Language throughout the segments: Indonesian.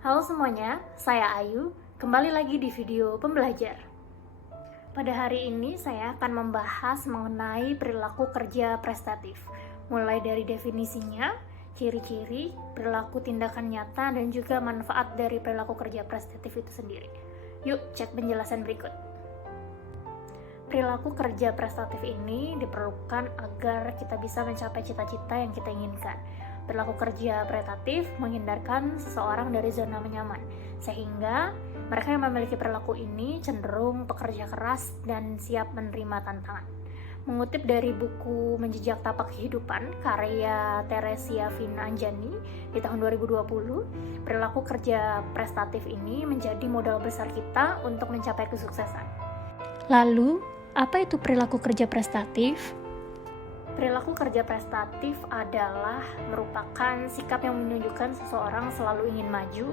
Halo semuanya, saya Ayu. Kembali lagi di video pembelajar. Pada hari ini saya akan membahas mengenai perilaku kerja prestatif. Mulai dari definisinya, ciri-ciri, perilaku tindakan nyata, dan juga manfaat dari perilaku kerja prestatif itu sendiri. Yuk cek penjelasan berikut. Perilaku kerja prestatif ini diperlukan agar kita bisa mencapai cita-cita yang kita inginkan. Perilaku kerja prestatif menghindarkan seseorang dari zona nyaman, sehingga mereka yang memiliki perilaku ini cenderung pekerja keras dan siap menerima tantangan. Mengutip dari buku Menjejak Tapak Kehidupan karya Teresia Vina Anjani di tahun 2020, perilaku kerja prestatif ini menjadi modal besar kita untuk mencapai kesuksesan. Lalu, apa itu perilaku kerja prestatif? Perilaku kerja prestatif adalah merupakan sikap yang menunjukkan seseorang selalu ingin maju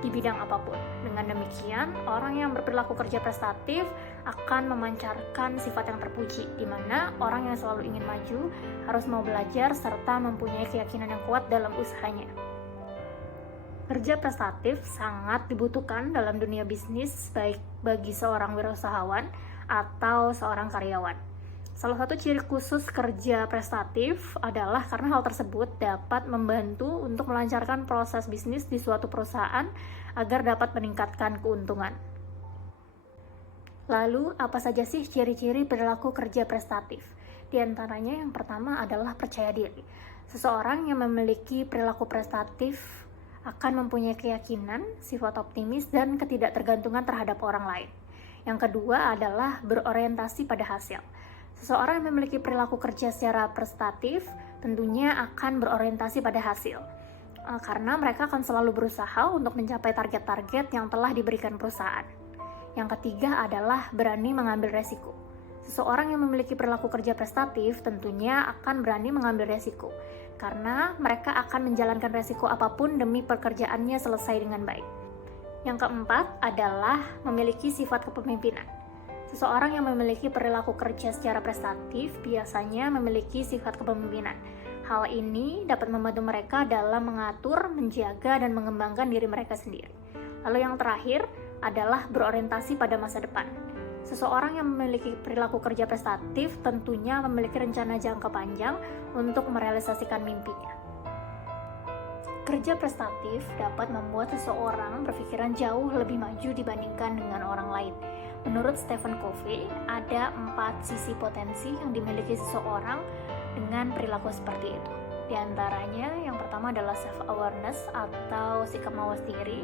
di bidang apapun. Dengan demikian, orang yang berperilaku kerja prestatif akan memancarkan sifat yang terpuji, di mana orang yang selalu ingin maju harus mau belajar serta mempunyai keyakinan yang kuat dalam usahanya. Kerja prestatif sangat dibutuhkan dalam dunia bisnis, baik bagi seorang wirausahawan atau seorang karyawan. Salah satu ciri khusus kerja prestatif adalah karena hal tersebut dapat membantu untuk melancarkan proses bisnis di suatu perusahaan agar dapat meningkatkan keuntungan. Lalu, apa saja sih ciri-ciri perilaku kerja prestatif? Di antaranya yang pertama adalah percaya diri. Seseorang yang memiliki perilaku prestatif akan mempunyai keyakinan, sifat optimis, dan ketidaktergantungan terhadap orang lain. Yang kedua adalah berorientasi pada hasil. Seseorang yang memiliki perilaku kerja secara prestatif tentunya akan berorientasi pada hasil, karena mereka akan selalu berusaha untuk mencapai target-target yang telah diberikan perusahaan. Yang ketiga adalah berani mengambil resiko. Seseorang yang memiliki perilaku kerja prestatif tentunya akan berani mengambil resiko, karena mereka akan menjalankan resiko apapun demi pekerjaannya selesai dengan baik. Yang keempat adalah memiliki sifat kepemimpinan. Seseorang yang memiliki perilaku kerja secara prestatif biasanya memiliki sifat kepemimpinan. Hal ini dapat membantu mereka dalam mengatur, menjaga, dan mengembangkan diri mereka sendiri. Lalu yang terakhir adalah berorientasi pada masa depan. Seseorang yang memiliki perilaku kerja prestatif tentunya memiliki rencana jangka panjang untuk merealisasikan mimpinya. Kerja prestatif dapat membuat seseorang berpikiran jauh lebih maju dibandingkan dengan orang lain. Menurut Stephen Covey, ada 4 sisi potensi yang dimiliki seseorang dengan perilaku seperti itu. Di antaranya, yang pertama adalah self-awareness atau sikap mawas diri.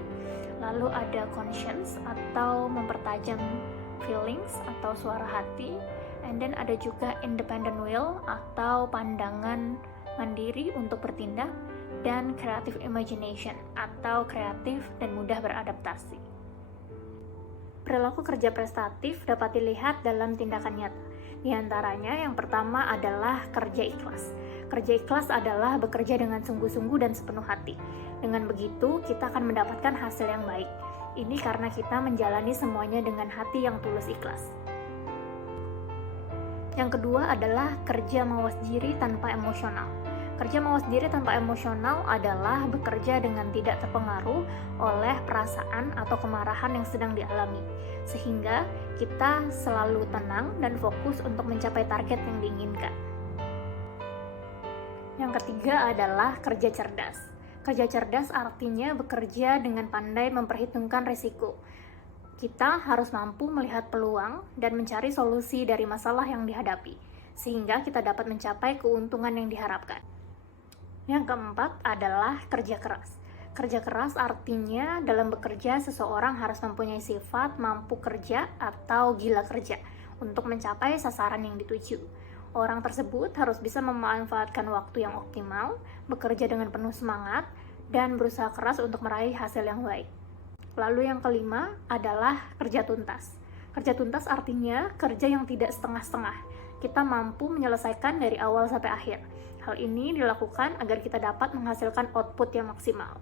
Lalu ada conscience atau mempertajam feelings atau suara hati. And then ada juga independent will atau pandangan mandiri untuk bertindak. Dan creative imagination atau kreatif dan mudah beradaptasi. Perilaku kerja prestatif dapat dilihat dalam tindakan nyata. Di antaranya yang pertama adalah kerja ikhlas. Kerja ikhlas adalah bekerja dengan sungguh-sungguh dan sepenuh hati. Dengan begitu, kita akan mendapatkan hasil yang baik. Ini karena kita menjalani semuanya dengan hati yang tulus ikhlas. Yang kedua adalah kerja mawas diri tanpa emosional. Kerja mawas diri tanpa emosional adalah bekerja dengan tidak terpengaruh oleh perasaan atau kemarahan yang sedang dialami, sehingga kita selalu tenang dan fokus untuk mencapai target yang diinginkan. Yang ketiga adalah kerja cerdas. Kerja cerdas artinya bekerja dengan pandai memperhitungkan risiko. Kita harus mampu melihat peluang dan mencari solusi dari masalah yang dihadapi, sehingga kita dapat mencapai keuntungan yang diharapkan. Yang keempat adalah kerja keras. Kerja keras artinya dalam bekerja seseorang harus mempunyai sifat mampu kerja atau gila kerja untuk mencapai sasaran yang dituju. Orang tersebut harus bisa memanfaatkan waktu yang optimal, bekerja dengan penuh semangat, dan berusaha keras untuk meraih hasil yang baik. Lalu yang kelima adalah kerja tuntas. Kerja tuntas artinya kerja yang tidak setengah-setengah. Kita mampu menyelesaikan dari awal sampai akhir. Hal ini dilakukan agar kita dapat menghasilkan output yang maksimal.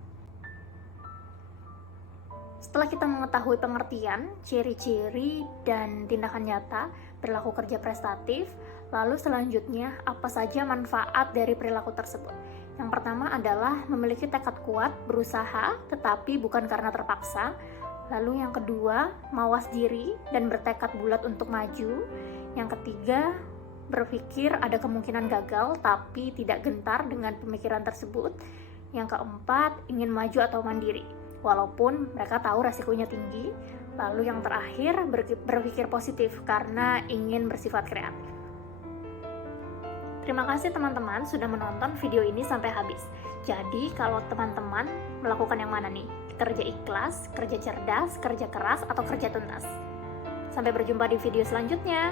Setelah kita mengetahui pengertian, ciri-ciri, dan tindakan nyata perilaku kerja prestatif, lalu selanjutnya apa saja manfaat dari perilaku tersebut? Yang pertama adalah memiliki tekad kuat, berusaha, tetapi bukan karena terpaksa. Lalu yang kedua, mawas diri dan bertekad bulat untuk maju. Yang ketiga, berpikir ada kemungkinan gagal, tapi tidak gentar dengan pemikiran tersebut. Yang keempat, ingin maju atau mandiri, walaupun mereka tahu resikonya tinggi. Lalu yang terakhir, berpikir positif karena ingin bersifat kreatif. Terima kasih teman-teman sudah menonton video ini sampai habis. Jadi kalau teman-teman melakukan yang mana nih? Kerja ikhlas, kerja cerdas, kerja keras, atau kerja tuntas? Sampai berjumpa di video selanjutnya.